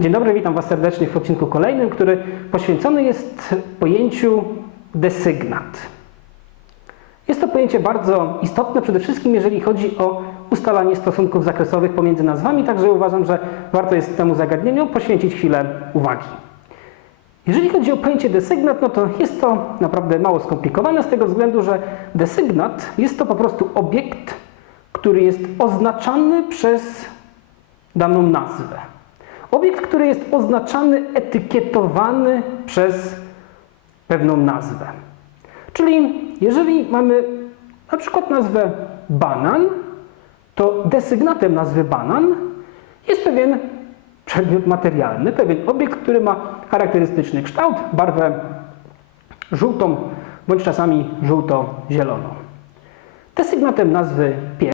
Dzień dobry, witam Was serdecznie w odcinku kolejnym, który poświęcony jest pojęciu desygnat. Jest to pojęcie bardzo istotne, przede wszystkim jeżeli chodzi o ustalanie stosunków zakresowych pomiędzy nazwami, także uważam, że warto jest temu zagadnieniu poświęcić chwilę uwagi. Jeżeli chodzi o pojęcie desygnat, no to jest to naprawdę mało skomplikowane z tego względu, że desygnat jest to po prostu obiekt, który jest oznaczany przez daną nazwę. Obiekt, który jest oznaczany, etykietowany przez pewną nazwę. Czyli jeżeli mamy na przykład nazwę banan, to desygnatem nazwy banan jest pewien przedmiot materialny, pewien obiekt, który ma charakterystyczny kształt, barwę żółtą bądź czasami żółto-zieloną. Desygnatem nazwy pies